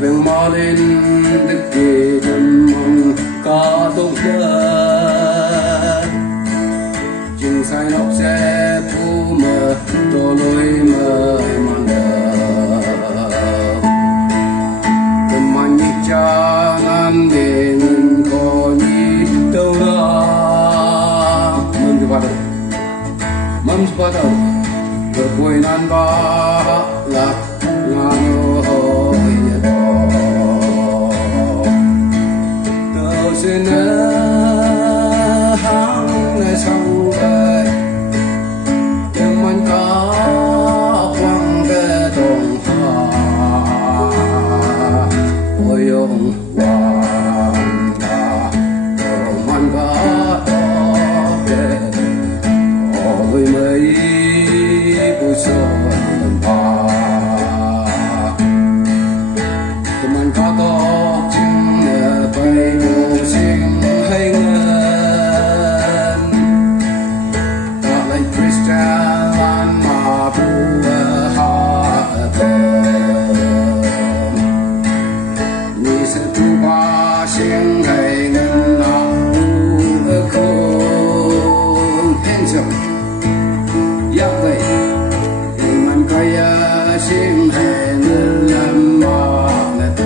veng ma lên đức kỳ đêm mong ca tốt đất chừng sai nóc xe phu mờ tô lối mờ mang đờ đêm mang nhịp cha nan về ngân có nhịp đâu đó mâm bắt đầu từ cuối nan ba lạc ngano xin hang nơi sông về đêm anh có quăng về đồng hà ôi ông hoàng ta đồng anh có đó về ôi mấy buổi sớm pa đêm anh có đó chừng bay心黑人那不空偏向压尾，你们可呀心黑人嘛那的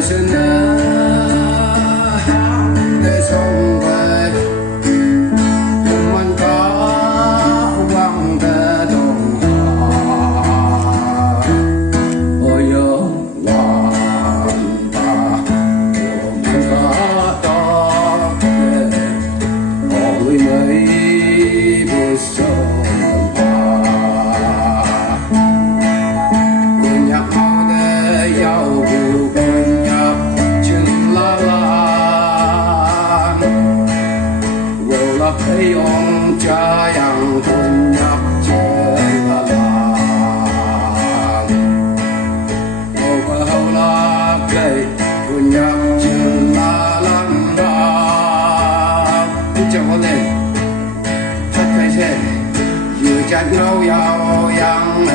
是那的松开，你们可忘的东哈，我有。Hãy ông cha yang quân nhập trên là ô cơ hậu là cây quân nhập trên là lăng đà chẳng có thể thật phải thế như chặt nâu yào yang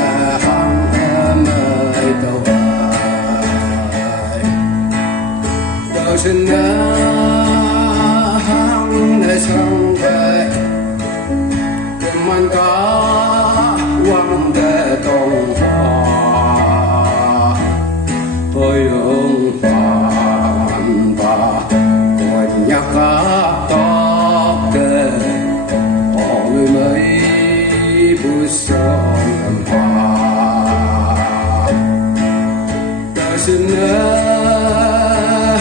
hàng em ơi tàu ơi đời sinh hàng để sống về đêm anh có quăng để đồng hòa ôi ông phàn và quanh nhạc cá tóc kề họ người mấy buổi sớm hòa đời xin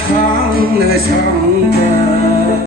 hàng để sống về